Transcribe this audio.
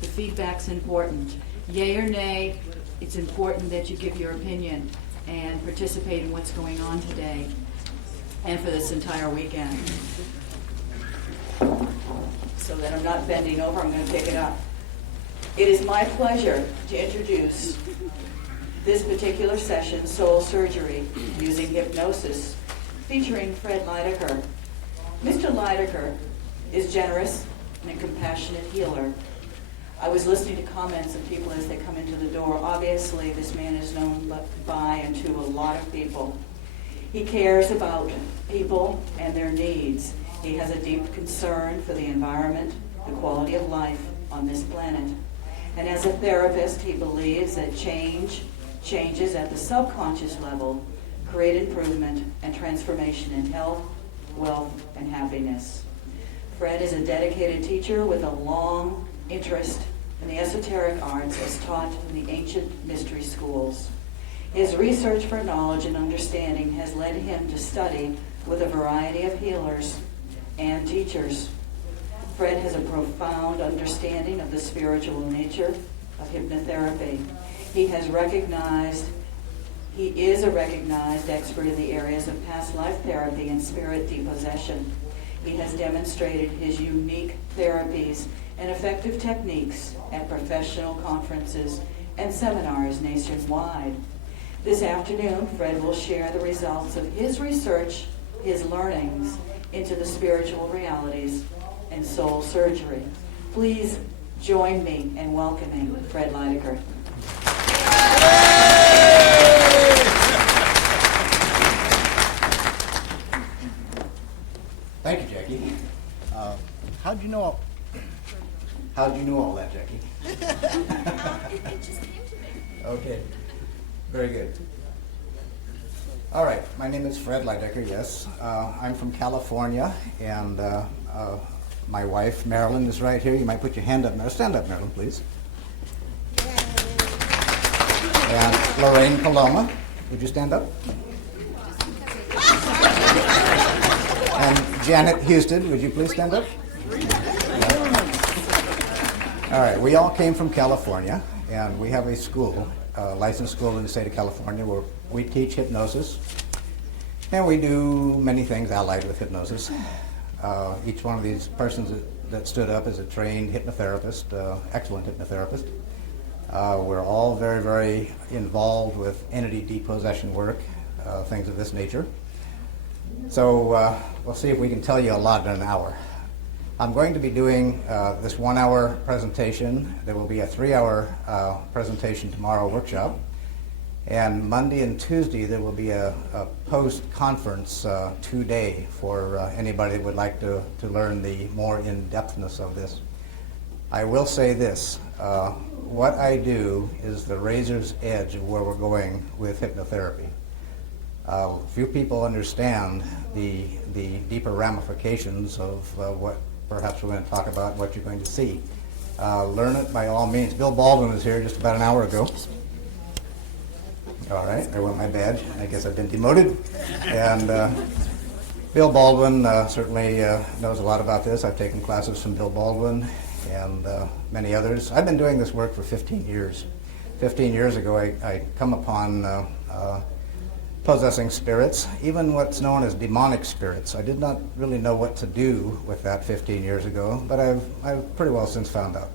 The feedback's important. Yay or nay, it's important that you give your opinion and participate in what's going on today and for this entire weekend. So that I'm not bending over, I'm going to pick it up. It is my pleasure to introduce this particular session, Soul Surgery, using hypnosis, featuring Fred Leidecker. Mr. Leidecker is generous and a compassionate healer. I was listening to comments of people as they come into the door. Obviously, this man is known by and to a lot of people. He cares about people and their needs. He has a deep concern for the environment, the quality of life on this planet. And as a therapist, he believes that changes at the subconscious level create improvement and transformation in health, wealth, and happiness. Fred is a dedicated teacher with a long interest in the esoteric arts as taught in the ancient mystery schools. His research for knowledge and understanding has led him to study with a variety of healers and teachers. Fred has a profound understanding of the spiritual nature of hypnotherapy. He is a recognized expert in the areas of past life therapy and spirit depossession. He has demonstrated his unique therapies and effective techniques at professional conferences and seminars nationwide. This afternoon, Fred will share the results of his research, his learnings into the spiritual realities and soul surgery. Please join me in welcoming Fred Leidecker. Thank you, Jackie. How'd you know all that, Jackie? It just came to me. Okay, very good. All right, my name is Fred Leidecker, yes. I'm from California, and my wife, Marilyn, is right here. You might put your hand up. Stand up, Marilyn, please. And Lorraine Paloma, would you stand up? And Janet Houston, would you please stand up? All right, we all came from California, and we have a school, a licensed school in the state of California, where we teach hypnosis, and we do many things allied with hypnosis. Each one of these persons that stood up is a trained hypnotherapist, excellent hypnotherapist. We're all very, very involved with entity depossession work, things of this nature. So we'll see if we can tell you a lot in an hour. I'm going to be doing this 1 hour presentation. There will be a 3 hour presentation tomorrow workshop. And Monday and Tuesday there will be a post-conference 2-day for anybody that would like to learn the more in-depthness of this. I will say this, what I do is the razor's edge of where we're going with hypnotherapy. Few people understand the deeper ramifications of what perhaps we're going to talk about, what you're going to see. Learn it by all means. Bill Baldwin was here just about an hour ago. All right, there went my badge. I guess I've been demoted. And Bill Baldwin certainly knows a lot about this. I've taken classes from Bill Baldwin and many others. I've been doing this work for 15 years. 15 years ago, I come upon possessing spirits, even what's known as demonic spirits. I did not really know what to do with that 15 years ago, but I've pretty well since found out.